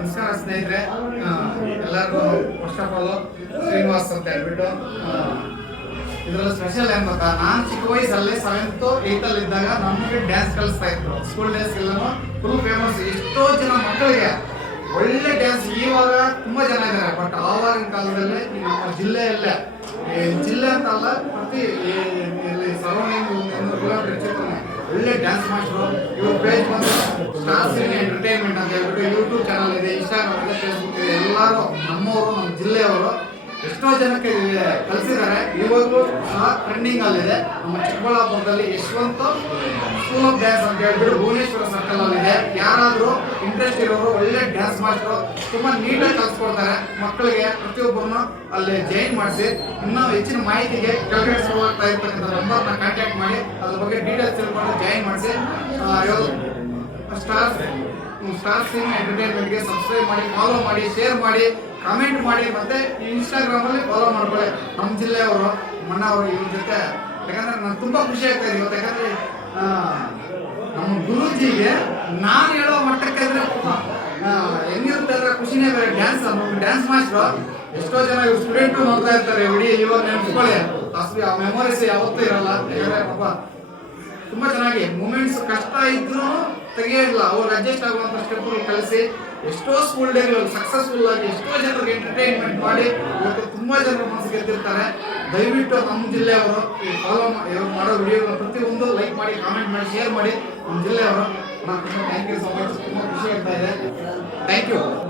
ನಮಸ್ಕಾರ ಸ್ನೇಹಿತರೆ, ಎಲ್ಲರಿಗೂ ಫಸ್ಟ್ ಆಫ್ ಆಲ್ ಶ್ರೀನಿವಾಸ್ ಅಂತ ಹೇಳ್ಬಿಟ್ಟು ಇದರಲ್ಲಿ ಸ್ಪೆಷಲ್ ಏನ್ ಗೊತ್ತಾ, ನಾನು ಚಿಕ್ಕ ವಯಸ್ಸಲ್ಲಿ 7th 8th ಇದ್ದಾಗ ನಮಗೆ ಡ್ಯಾನ್ಸ್ ಕಲಿಸ್ತಾ ಇದ್ರು. ಸ್ಕೂಲ್ ಡೇಸ್ ಎಲ್ಲಾನು ಫುಲ್ ಫೇಮಸ್. ಎಷ್ಟೋ ಜನ ಮಕ್ಕಳಿಗೆ ಒಳ್ಳೆ ಡ್ಯಾನ್ಸ್ ಇವಾಗ ತುಂಬಾ ಜನ ಇದ್ದಾರೆ. ಬಟ್ ಆವಾಗಿನ ಕಾಲದಲ್ಲಿ ನಮ್ಮ ಜಿಲ್ಲೆಯಲ್ಲೇ ಜಿಲ್ಲೆ ಅಂತ ಅಲ್ಲ, ಪ್ರತಿ ಸರೌಂಡಿಂಗ್ 100 ಕಿಲೋಮೀಟರ್ ಒಳ್ಳೆ ಡ್ಯಾನ್ಸ್ ಮಾಸ್ಟ್ರು. ಇವ್ರ ಪೇಜ್ ಬಂದು ಸ್ಟಾರ್ ಸಿಂಗ್ ಎಂಟರ್ಟೈನ್ಮೆಂಟ್ ಅಂತ ಹೇಳ್ಬಿಟ್ಟು ಯೂಟ್ಯೂಬ್ ಚಾನಲ್ ಇದೆ, ಇನ್ಸ್ಟಾಗ್ರಾಮ್ ಇದೆ, ಫೇಸ್ಬುಕ್ ಇದೆ. ಎಲ್ಲರೂ ನಮ್ಮವರು, ನಮ್ಮ ಜಿಲ್ಲೆಯವರು ಎಷ್ಟೋ ಜನಕ್ಕೆ ಕಲಿಸಿದ್ದಾರೆ. ಇವಾಗಲೂ ಸಹ ಟ್ರೆಂಡಿಂಗ್ ಅಲ್ಲಿದೆ. ನಮ್ಮ ಚಿಕ್ಕಬಳ್ಳಾಪುರದಲ್ಲಿ ಯಶವಂತ ಸ್ಕೂಲ್ ಆಫ್ ಡ್ಯಾನ್ಸ್ ಅಂತ ಹೇಳ್ಬಿಟ್ಟು ಭುವನೇಶ್ವರ ಸರ್ಕಲ್ ಅಲ್ಲಿ ಇದೆ. ಯಾರಾದರೂ ಇಂಟ್ರೆಸ್ಟ್ ಇರೋರು ಒಳ್ಳೆ ಡ್ಯಾನ್ಸ್ ಮಾಸ್ಟರು ತುಂಬಾ ನೀಟಾಗಿ ಕಲಿಸ್ಕೊಡ್ತಾರೆ ಮಕ್ಕಳಿಗೆ. ಪ್ರತಿಯೊಬ್ಬರನ್ನು ಅಲ್ಲಿ ಜಾಯಿನ್ ಮಾಡಿಸಿ ಇನ್ನೂ ಹೆಚ್ಚಿನ ಮಾಹಿತಿಗೆ ಕೆಳಗಡೆ ಶುರುವಾಗ್ತಾ ಇರ್ತಕ್ಕಂಥ ನಂಬರ್ನ ಕಾಂಟ್ಯಾಕ್ಟ್ ಮಾಡಿ ಅದ್ರ ಬಗ್ಗೆ ಡೀಟೇಲ್ಸ್ ತಿಳ್ಕೊಂಡು ಜಾಯಿನ್ ಮಾಡಿಸಿ. ಸ್ಟಾರ್ ಸಿಂಗ್ ಎಂಟರ್ಟೈನ್ಮೆಂಟ್ಗೆ ಸಬ್ಸ್ಕ್ರೈಬ್ ಮಾಡಿ, ಫಾಲೋ ಮಾಡಿ, ಶೇರ್ ಮಾಡಿ, ಕಮೆಂಟ್ ಮಾಡಿ, ಮತ್ತೆ ಇನ್ಸ್ಟಾಗ್ರಾಮಲ್ಲಿ ಫಾಲೋ ಮಾಡ್ಕೊಳ್ಳಿ. ನಮ್ಮ ಜಿಲ್ಲೆಯವರು ಮಣ್ಣವರು ಇವ್ರ ಜೊತೆ. ಯಾಕಂದ್ರೆ ನಾನು ತುಂಬಾ ಖುಷಿ ಆಗ್ತಾ ಇದೆ ಇವತ್ತು. ಯಾಕಂದ್ರೆ ನಮ್ಮ ಗುರೂಜಿಗೆ ನಾನು ಹೇಳೋ ಮಟ್ಟಕ್ಕೆ ಅಂದ್ರೆ ಹೆಂಗಿರುತ್ತೆ ಅಂದ್ರೆ ಖುಷಿನೇ ಬೇರೆ. ಡ್ಯಾನ್ಸ್ ಮಾಸ್ಟ್ರು ಎಷ್ಟೋ ಜನ ಇವ್ರು ಸ್ಟೂಡೆಂಟು ನೋಡ್ತಾ ಇರ್ತಾರೆ. ಇವಾಗ ನೆನ್ಸ್ಕೊಳ್ಳಿ, ಆ ಮೆಮೊರೀಸ್ ಯಾವತ್ತೂ ಇರಲ್ಲ. ಯಾಕಂದ್ರೆ ಪಾಪ ತುಂಬಾ ಚೆನ್ನಾಗಿ ಮೂಮೆಂಟ್ಸ್ ಕಷ್ಟ ಇದ್ರು ತೆಗೆಯೋದಿಲ್ಲ, ಅವ್ರು ಅಡ್ಜಸ್ಟ್ ಆಗುವಂತ ಸ್ಟೆಪ್ ಕಲಿಸಿ ಎಷ್ಟೋ ಸ್ಕೂಲ್ ಡೇಗಳು ಸಕ್ಸಸ್ಫುಲ್ ಆಗಿ ಎಷ್ಟೋ ಜನರಿಗೆ ಎಂಟರ್ಟೈನ್ಮೆಂಟ್ ಮಾಡಿ ಇವತ್ತು ತುಂಬಾ ಜನರ ಮನಸ್ಸು ಗೆದ್ದಿರ್ತಾರೆ. ದಯವಿಟ್ಟು ನಮ್ಮ ಜಿಲ್ಲೆಯವರು ಈ ಫಾಲೋ ಮಾಡೋ ವಿಡಿಯೋಗಳನ್ನ ಪ್ರತಿಯೊಂದು ಲೈಕ್ ಮಾಡಿ, ಕಾಮೆಂಟ್ ಮಾಡಿ, ಶೇರ್ ಮಾಡಿ. ನಮ್ಮ ಜಿಲ್ಲೆಯವರು ನಾನು ತುಂಬ ಥ್ಯಾಂಕ್ ಯು ಸೊ ಮಚ್. ತುಂಬ ಖುಷಿ ಆಗ್ತಾ ಇದೆ. Thank you.